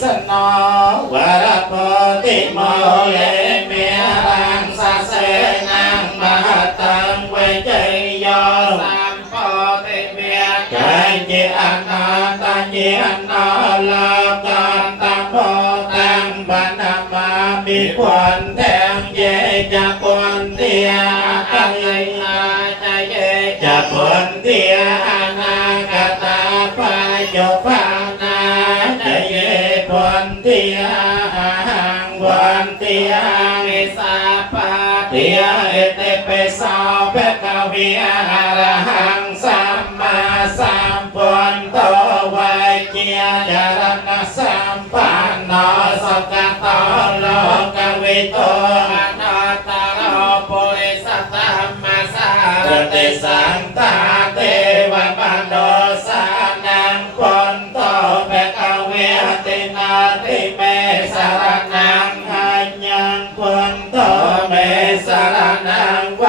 สนอวรโพธิโมเลเมียรังสะเสนังมหตังเวเจยโยสัมโพธิเมียกายเจอนาตัญเยนาลากันตังโพตังบรรณมามีควันแทงเยจะควันเทียอัยนาจะเยจะควันเทียอนาคตาปายโยภานาจะเยควันเทียหังวันเทียมิสาปาเทียเอเตเปสาวเปกวิอาระหังสัมมาสัมพุทโตไวเกียจารณะสัมปันโนสกตโลกวิโตอนัตตโรปุริสัตตัมมาสารติสันตาเทวมโนสานังพุทโตเปกวิตินาติเมสารนังอัญญังพุทโตเมสารนังว